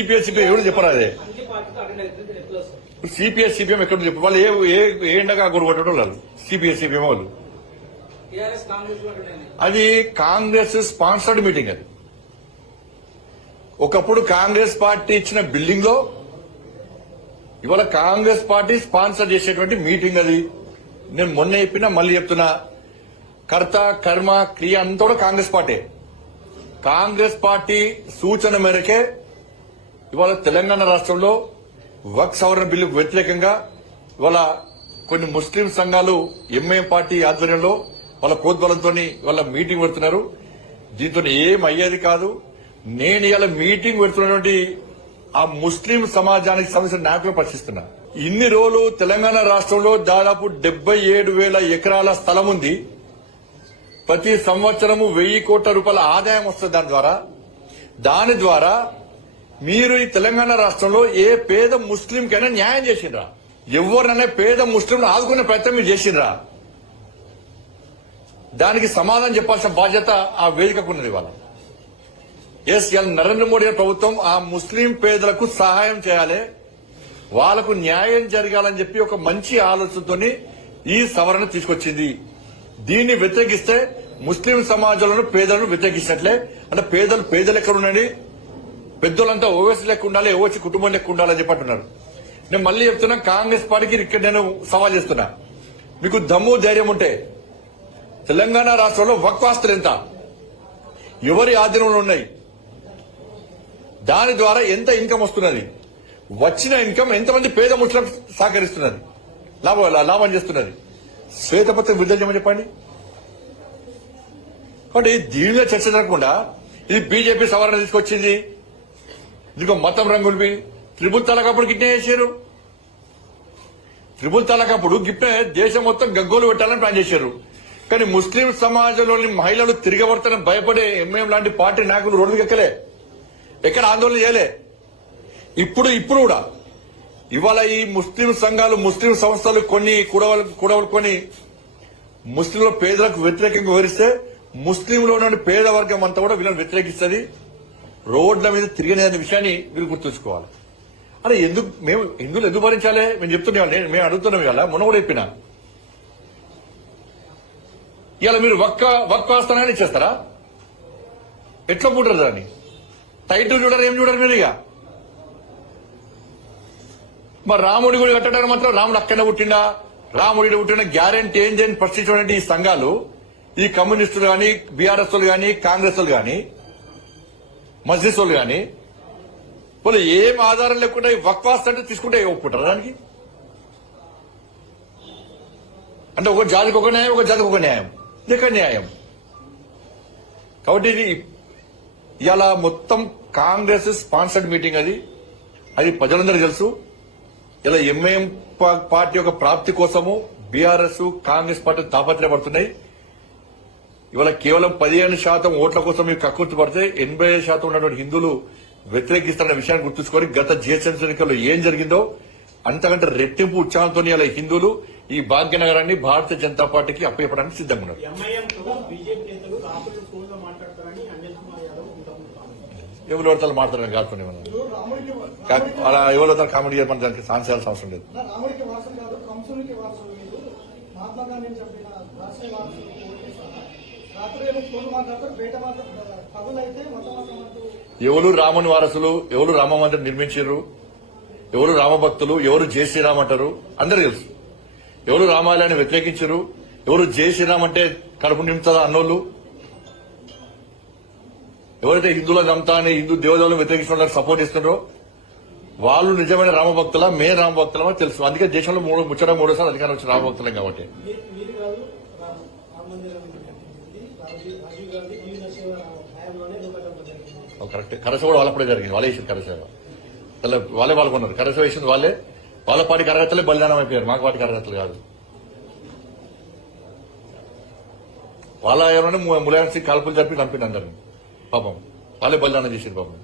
CPS CPM ఎవరు చెప్పరా అదే సిపిఎస్ సిపిఎం ఎక్కడ చెప్పు వాళ్ళు ఏ ఎండగా కొట్టడం వాళ్ళు సిపిఎస్ సిపిఎం వాళ్ళు అది కాంగ్రెస్ స్పాన్సర్డ్ మీటింగ్. అది ఒకప్పుడు కాంగ్రెస్ పార్టీ ఇచ్చిన బిల్డింగ్ లో ఇవాళ కాంగ్రెస్ పార్టీ స్పాన్సర్ చేసేటువంటి మీటింగ్. అది నేను మొన్న చెప్పినా మళ్ళీ చెప్తున్నా, కర్త కర్మ క్రియ అంతా కూడా కాంగ్రెస్ పార్టీ. కాంగ్రెస్ పార్టీ సూచన మేరకే ఇవాళ తెలంగాణ రాష్ట్రంలో వక్ఫ్ సవరణ బిల్లుకు వ్యతిరేకంగా ఇవాళ కొన్ని ముస్లిం సంఘాలు ఎంఐఎం పార్టీ ఆధ్వర్యంలో వాళ్ళ ప్రోద్బలంతో వాళ్ళ మీటింగ్ పెడుతున్నారు. దీంతో ఏం అయ్యేది కాదు. నేను ఇవాళ మీటింగ్ పెడుతున్నటువంటి ఆ ముస్లిం సమాజానికి సంబంధించిన నాయకులు ప్రశ్నిస్తున్నా. ఇన్ని రోజులు తెలంగాణ రాష్ట్రంలో దాదాపు 77,000 ఎకరాల స్థలం ఉంది. ప్రతి సంవత్సరము 1,000 కోట్ల రూపాయల ఆదాయం వస్తుంది దాని ద్వారా మీరు ఈ తెలంగాణ రాష్ట్రంలో ఏ పేద ముస్లింకైనా న్యాయం చేసిండ్రా? ఎవరినైనా పేద ముస్లింను ఆదుకునే ప్రయత్నం మీరు చేసిండ్రా? దానికి సమాధానం చెప్పాల్సిన బాధ్యత ఆ వేదికకున్నది. ఇవాళ నరేంద్ర మోడీ ప్రభుత్వం ఆ ముస్లిం పేదలకు సహాయం చేయాలి, వాళ్లకు న్యాయం జరగాలని చెప్పి ఒక మంచి ఆలోచనతో ఈ సవరణ తీసుకొచ్చింది. దీన్ని వ్యతిరేకిస్తే ముస్లిం సమాజంలో పేదలను వ్యతిరేకించినట్లే. అంటే పేదలు ఎక్కడ ఉండండి, పెద్దోళ్ళంతా ఓవైసీ లెక్క ఉండాలి, ఓవైసీ కుటుంబం లెక్క ఉండాలని చెప్పంటున్నారు. నేను మళ్ళీ చెప్తున్నా, కాంగ్రెస్ పార్టీకి ఇక్కడ నేను సవాల్ చేస్తున్నా, మీకు దమ్ము ధైర్యం ఉంటే తెలంగాణ రాష్ట్రంలో వక్ఫ్ ఆస్తులు ఎంత, ఎవరి ఆధీనంలో ఉన్నాయి, దాని ద్వారా ఎంత ఇన్కమ్ వస్తున్నది, వచ్చిన ఇన్కమ్ ఎంతమంది పేద ముస్లిం సహకరిస్తున్నది, లాభం చేస్తున్నది, శ్వేతపత్రం విడుదల చేయమని చెప్పండి. కాబట్టి దీని మీద చర్చ జరగకుండా ఇది బీజేపీ సవరణ తీసుకొచ్చింది, ఇదిగో మతం రంగులు. త్రిపుల్ తలాక్ అప్పుడు గిట్నే చేశారు. త్రిపుల్ తలాక్ అప్పుడు గిట్నే దేశం మొత్తం గగ్గోలు పెట్టాలని ప్లాన్ చేశారు. కానీ ముస్లిం సమాజంలోని మహిళలు తిరగబడతానని భయపడే ఎంఐఎం లాంటి పార్టీ నాయకులు రోడ్డు ఎక్కలే, ఎక్కడ ఆందోళన చేయలే. ఇప్పుడు కూడా ఇవాళ ఈ ముస్లిం సంఘాలు, ముస్లిం సంస్థలు కొన్ని కూడవలుకొని ముస్లింల పేదలకు వ్యతిరేకంగా వివరిస్తే ముస్లింలో పేద వర్గం అంతా కూడా వీళ్ళని వ్యతిరేకిస్తుంది, రోడ్ల మీద తిరిగిన విషయాన్ని వీళ్ళు గుర్తుంచుకోవాలి. అరే మేము హిందువులు ఎందుకు భరించాలి? మేము చెప్తున్నాం, మేము అడుగుతున్నాం. ఇవాళ మొన్న కూడా చెప్పినా, ఇవాళ మీరు వక్ఫ్ ఆస్థానాన్ని ఇచ్చేస్తారా? ఎట్లా పుట్టరు దాన్ని? టైటిల్ చూడరు, ఏం చూడరు మీరు. ఇక మరి రాముడి గుడి కట్టడానికి మాత్రం రాముడు అక్కడనే పుట్టిండా, రాముడి పుట్టిన గ్యారెంటీ ఏం చేయని ప్రశ్నించినటువంటి ఈ సంఘాలు, ఈ కమ్యూనిస్టులు గాని, బీఆర్ఎస్ వాళ్ళు గాని, కాంగ్రెస్ వాళ్ళు గాని, మజ్లిస్ వాళ్ళు గాని, వాళ్ళు ఏం ఆధారం లేకుండా ఈ వక్ఫ్ ఆస్తి అంటే తీసుకుంటే ఒప్పుకుంటారు దానికి. అంటే ఒక జాతికి ఒక న్యాయం, ఒక జాతికి ఒక న్యాయం, ఇదే న్యాయం. కాబట్టి ఇది ఇలా మొత్తం కాంగ్రెస్ స్పాన్సర్డ్ మీటింగ్. అది ప్రజలందరికీ తెలుసు. ఇలా ఎంఐఎం పార్టీ యొక్క ప్రాప్తి కోసము బీఆర్ఎస్, కాంగ్రెస్ పార్టీ తాపత్రయపడుతున్నాయి. ఇవాళ కేవలం 15% ఓట్ల కోసం మీకు కక్కుర్తి పడితే 85% ఉన్నటువంటి హిందువులు వ్యతిరేకిస్తున్న విషయాన్ని గుర్తుంచుకొని గత జిహెచ్ఎంసీ ఎన్నికల్లో ఏం జరిగిందో అంతకంటే రెట్టింపు ఉత్సాహంతో ఇలా హిందువులు ఈ భాగ్యనగరాన్ని భారతీయ జనతా పార్టీకి అప్పచెప్పడానికి సిద్ధంగా ఉన్నారు. ఎవరు పడతారు మాట్లాడారు కాకుండా అలా ఎవరు పడతారు కామెడీ చేయమని దానికి ఛాన్స్ చేయాల్సిన అవసరం లేదు. ఎవరు రాముని వారసులు, ఎవరు రామ మందిరం నిర్మించారు, ఎవరు రామభక్తులు, ఎవరు జై శ్రీరామ్ అంటారు అందరూ తెలుసు. ఎవరు రామాలయాన్ని వ్యతిరేకించారు, ఎవరు జై శ్రీరామ్ అంటే కడుపు నింపుతుందా అన్నోళ్ళు, ఎవరైతే హిందువుల నమ్ముతా అని హిందూ దేవతలను వ్యతిరేకించిన వాళ్ళకి సపోర్ట్ ఇస్తున్నారో వాళ్ళు నిజమైన రామభక్తులా, మే రామభక్తులమో తెలుసు. అందుకే దేశంలో మూడోసారి అధికారం వచ్చిన రామభక్తులం కాబట్టి. కరెక్ట్. కరసేవ కూడా వాళ్ళప్పుడే జరిగింది, వాళ్ళే వేసింది కరసేవ, వాళ్ళే పాల్గొన్నారు. కరసేవ వేసింది వాళ్ళే, వాళ్ళ పార్టీ కార్యకర్తలే బలిదానం అయిపోయారు, మాకు పార్టీ కార్యకర్తలు కాదు. వాళ్ళ ఏమైనా ములాయం సింగ్ కాల్పులు జరిపి చంపింది అందరినీ, పాపం వాళ్ళే బలిదానం చేసింది పాపం.